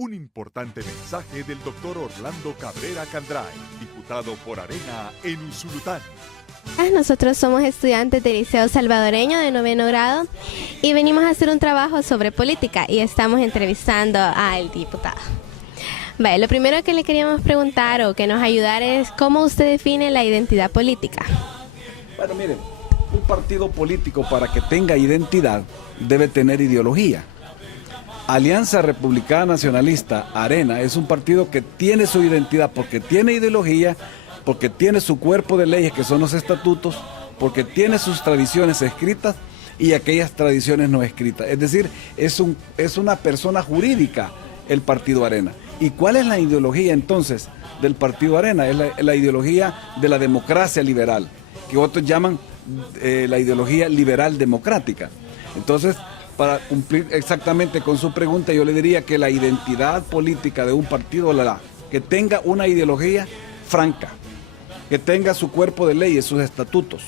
Un importante mensaje del doctor Orlando Cabrera Caldray, diputado por Arena en Usulután. Nosotros somos estudiantes del Liceo Salvadoreño de 9º grado y venimos a hacer un trabajo sobre política y estamos entrevistando al diputado. Vale, lo primero que le queríamos preguntar o que nos ayudara es cómo usted define la identidad política. Bueno, miren, un partido político para que tenga identidad debe tener ideología. Alianza Republicana Nacionalista, Arena, es un partido que tiene su identidad porque tiene ideología, porque tiene su cuerpo de leyes que son los estatutos, porque tiene sus tradiciones escritas y aquellas tradiciones no escritas. Es decir, es una persona jurídica el Partido Arena. ¿Y cuál es la ideología entonces del Partido Arena? Es la ideología de la democracia liberal, que otros llaman la ideología liberal democrática. Entonces, para cumplir exactamente con su pregunta, yo le diría que la identidad política de un partido que tenga una ideología franca, que tenga su cuerpo de leyes, sus estatutos,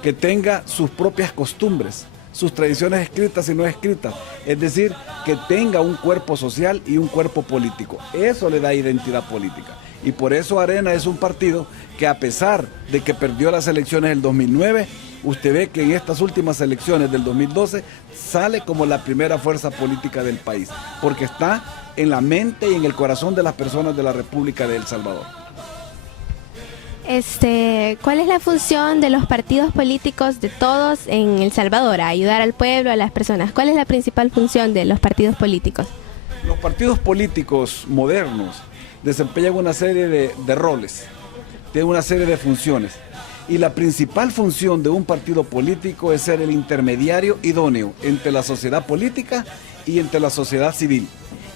que tenga sus propias costumbres, sus tradiciones escritas y no escritas, es decir, que tenga un cuerpo social y un cuerpo político. Eso le da identidad política. Y por eso Arena es un partido que, a pesar de que perdió las elecciones del 2009, usted ve que en estas últimas elecciones del 2012 sale como la primera fuerza política del país, porque está en la mente y en el corazón de las personas de la República de El Salvador. ¿Cuál es la función de los partidos políticos de todos en El Salvador? A ayudar al pueblo, a las personas. ¿Cuál es la principal función de los partidos políticos? Los partidos políticos modernos desempeñan una serie de roles, tienen una serie de funciones. Y la principal función de un partido político es ser el intermediario idóneo entre la sociedad política y entre la sociedad civil.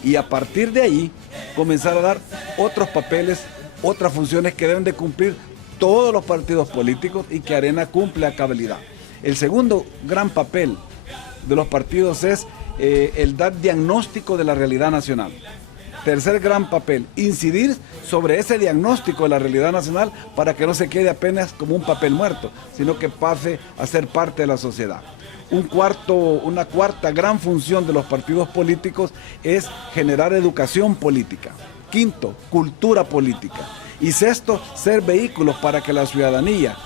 Y a partir de ahí comenzar a dar otros papeles, otras funciones que deben de cumplir todos los partidos políticos y que Arena cumple a cabalidad. El segundo gran papel de los partidos es el dar diagnóstico de la realidad nacional. Tercer gran papel, incidir sobre ese diagnóstico de la realidad nacional para que no se quede apenas como un papel muerto, sino que pase a ser parte de la sociedad. Una cuarta gran función de los partidos políticos es generar educación política. Quinto, cultura política. Y sexto, ser vehículos para que la ciudadanía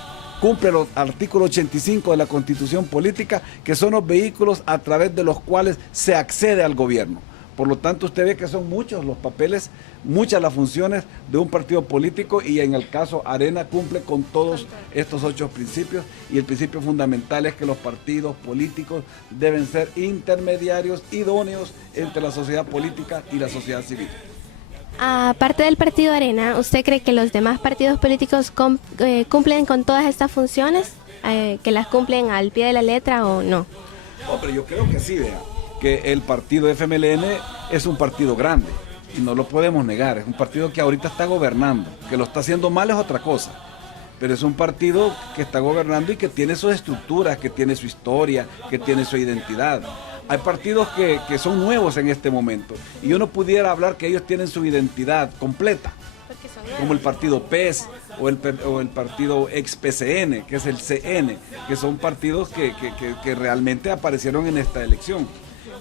cumpla los artículos 85 de la Constitución Política, que son los vehículos a través de los cuales se accede al gobierno. Por lo tanto, usted ve que son muchos los papeles, muchas las funciones de un partido político, y en el caso Arena cumple con todos estos 8 principios, y el principio fundamental es que los partidos políticos deben ser intermediarios idóneos entre la sociedad política y la sociedad civil. Aparte del Partido Arena, ¿usted cree que los demás partidos políticos cumplen con todas estas funciones? ¿Que las cumplen al pie de la letra o no? No, pero yo creo que sí, vea, que el partido FMLN es un partido grande y no lo podemos negar. Es un partido que ahorita está gobernando, que lo está haciendo mal es otra cosa, pero es un partido que está gobernando y que tiene sus estructuras, que tiene su historia, que tiene su identidad. Hay partidos que son nuevos en este momento y yo no pudiera hablar que ellos tienen su identidad completa, como el partido PES o el partido ex-PCN, que es el CN, que son partidos que realmente aparecieron en esta elección.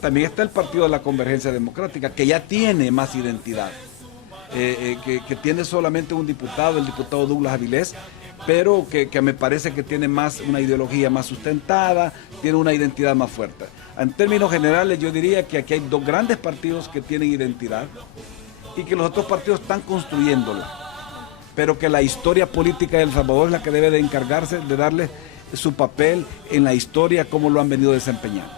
También está el Partido de la Convergencia Democrática, que ya tiene más identidad, que tiene solamente un diputado, el diputado Douglas Avilés, pero que me parece que tiene una ideología más sustentada, tiene una identidad más fuerte. En términos generales, yo diría que aquí hay 2 grandes partidos que tienen identidad y que los otros partidos están construyéndola, pero que la historia política de El Salvador es la que debe de encargarse de darle su papel en la historia como lo han venido desempeñando.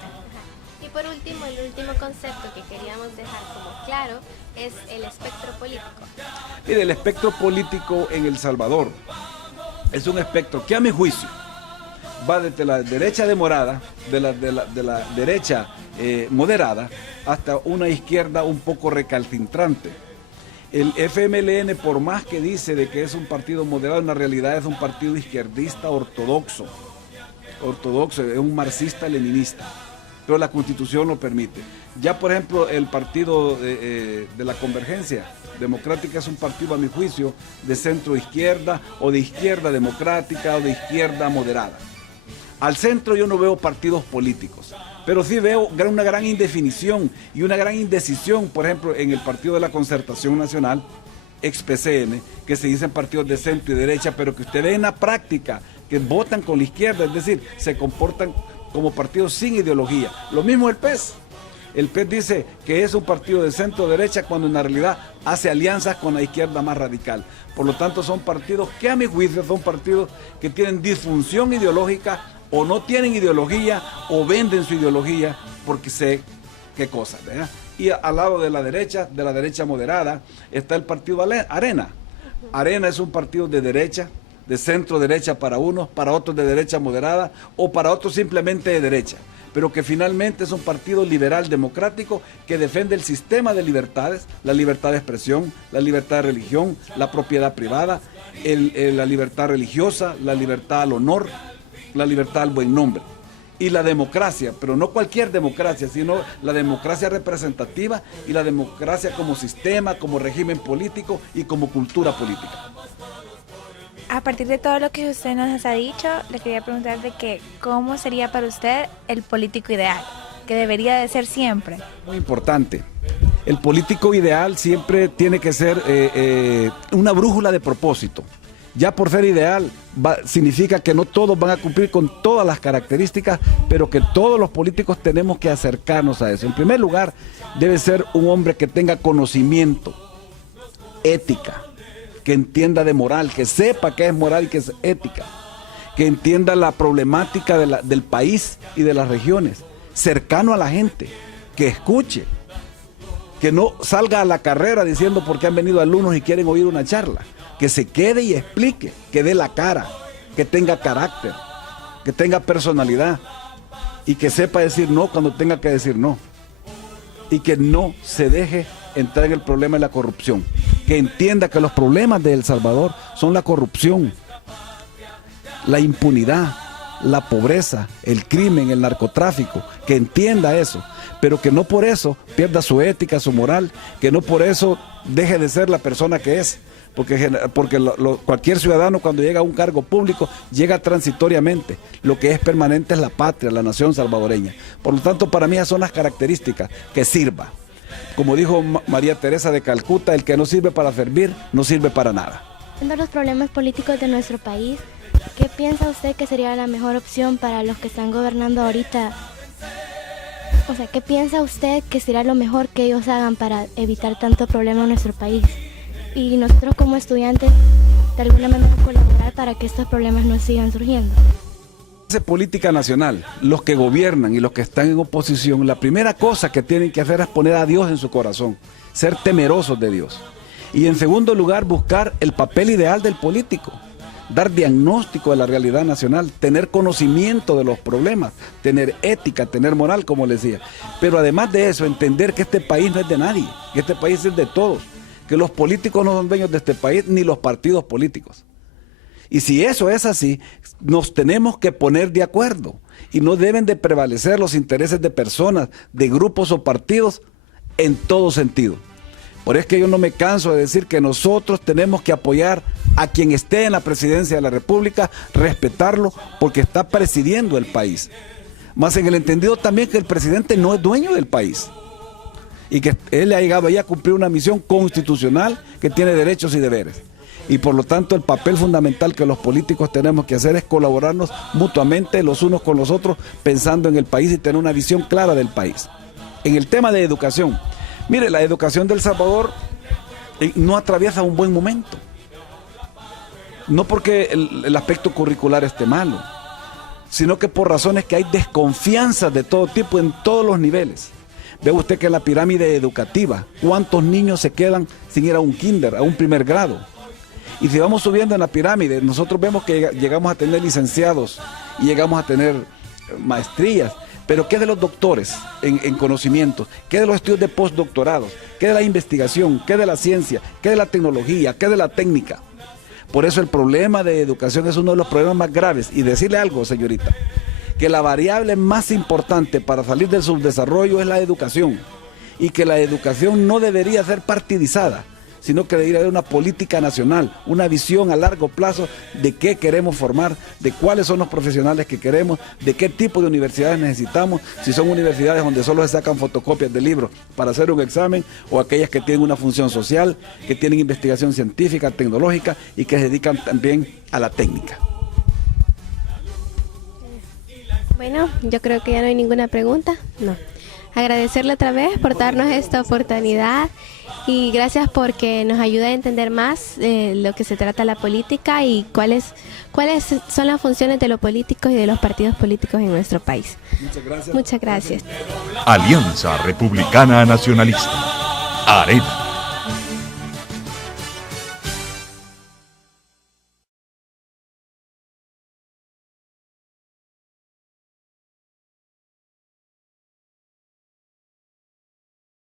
Y por último, el último concepto que queríamos dejar como claro es el espectro político. Mire, el espectro político en El Salvador es un espectro que, a mi juicio, va desde la derecha demorada, de la derecha moderada, hasta una izquierda un poco recalcitrante. El FMLN, por más que dice de que es un partido moderado, en la realidad es un partido izquierdista ortodoxo, es un marxista-leninista, pero la Constitución lo permite. Ya, por ejemplo, el partido de la Convergencia Democrática es un partido, a mi juicio, de centro izquierda o de izquierda democrática o de izquierda moderada. Al centro yo no veo partidos políticos, pero sí veo una gran indefinición y una gran indecisión, por ejemplo, en el Partido de la Concertación Nacional, ex-PCN, que se dicen partidos de centro y derecha, pero que usted ve en la práctica que votan con la izquierda, es decir, se comportan como partidos sin ideología. Lo mismo el PES. El PES dice que es un partido de centro-derecha cuando en la realidad hace alianzas con la izquierda más radical. Por lo tanto, son partidos que a mi juicio son partidos que tienen disfunción ideológica o no tienen ideología o venden su ideología porque sé qué cosa, ¿verdad? Y al lado de la derecha moderada, está el partido Arena. Arena es un partido de derecha, de centro-derecha para unos, para otros de derecha moderada o para otros simplemente de derecha, pero que finalmente es un partido liberal democrático que defiende el sistema de libertades, la libertad de expresión, la libertad de religión, la propiedad privada, la libertad religiosa, la libertad al honor, la libertad al buen nombre. Y la democracia, pero no cualquier democracia, sino la democracia representativa y la democracia como sistema, como régimen político y como cultura política. A partir de todo lo que usted nos ha dicho, le quería preguntar de que ¿cómo sería para usted el político ideal? Que debería de ser siempre. Muy importante. El político ideal siempre tiene que ser una brújula de propósito. Ya por ser ideal significa que no todos van a cumplir con todas las características, pero que todos los políticos tenemos que acercarnos a eso. En primer lugar, debe ser un hombre que tenga conocimiento, ética, que entienda de moral, que sepa qué es moral y qué es ética, que entienda la problemática del país y de las regiones, cercano a la gente, que escuche, que no salga a la carrera diciendo por qué han venido alumnos y quieren oír una charla, que se quede y explique, que dé la cara, que tenga carácter, que tenga personalidad y que sepa decir no cuando tenga que decir no y que no se deje entrar en el problema de la corrupción, que entienda que los problemas de El Salvador son la corrupción, la impunidad, la pobreza, el crimen, el narcotráfico, que entienda eso, pero que no por eso pierda su ética, su moral, que no por eso deje de ser la persona que es, porque cualquier ciudadano cuando llega a un cargo público llega transitoriamente, lo que es permanente es la patria, la nación salvadoreña. Por lo tanto, para mí esas son las características, que sirva. Como dijo María Teresa de Calcuta, el que no sirve para servir, no sirve para nada. Viendo los problemas políticos de nuestro país, ¿qué piensa usted que sería la mejor opción para los que están gobernando ahorita? O sea, ¿qué piensa usted que sería lo mejor que ellos hagan para evitar tanto problema en nuestro país? Y nosotros como estudiantes, de alguna manera colaborar para que estos problemas no sigan surgiendo. Política nacional, los que gobiernan y los que están en oposición, la primera cosa que tienen que hacer es poner a Dios en su corazón, ser temerosos de Dios. Y en segundo lugar, buscar el papel ideal del político, dar diagnóstico de la realidad nacional, tener conocimiento de los problemas, tener ética, tener moral, como les decía. Pero además de eso, entender que este país no es de nadie, que este país es de todos, que los políticos no son dueños de este país, ni los partidos políticos. Y si eso es así, nos tenemos que poner de acuerdo y no deben de prevalecer los intereses de personas, de grupos o partidos en todo sentido. Por eso es que yo no me canso de decir que nosotros tenemos que apoyar a quien esté en la presidencia de la República, respetarlo porque está presidiendo el país. Más en el entendido también que el presidente no es dueño del país y que él ha llegado ahí a cumplir una misión constitucional que tiene derechos y deberes. Y por lo tanto el papel fundamental que los políticos tenemos que hacer es colaborarnos mutuamente los unos con los otros, pensando en el país y tener una visión clara del país. En el tema de educación, mire, la educación de El Salvador no atraviesa un buen momento. No porque el aspecto curricular esté malo, sino que por razones que hay desconfianza de todo tipo en todos los niveles. Ve usted que en la pirámide educativa, ¿cuántos niños se quedan sin ir a un kinder, a un primer grado? Y si vamos subiendo en la pirámide, nosotros vemos que llegamos a tener licenciados y llegamos a tener maestrías, pero ¿qué de los doctores en conocimientos? ¿Qué de los estudios de postdoctorados? ¿Qué de la investigación? ¿Qué de la ciencia? ¿Qué de la tecnología? ¿Qué de la técnica? Por eso el problema de educación es uno de los problemas más graves. Y decirle algo, señorita, que la variable más importante para salir del subdesarrollo es la educación, y que la educación no debería ser partidizada, sino que debería haber una política nacional, una visión a largo plazo de qué queremos formar, de cuáles son los profesionales que queremos, de qué tipo de universidades necesitamos, si son universidades donde solo se sacan fotocopias de libros para hacer un examen, o aquellas que tienen una función social, que tienen investigación científica, tecnológica y que se dedican también a la técnica. Bueno, yo creo que ya no hay ninguna pregunta. No. Agradecerle otra vez por darnos esta oportunidad y gracias porque nos ayuda a entender más lo que se trata la política y cuáles son las funciones de los políticos y de los partidos políticos en nuestro país. Muchas gracias. Muchas gracias. Alianza Republicana Nacionalista. Arena.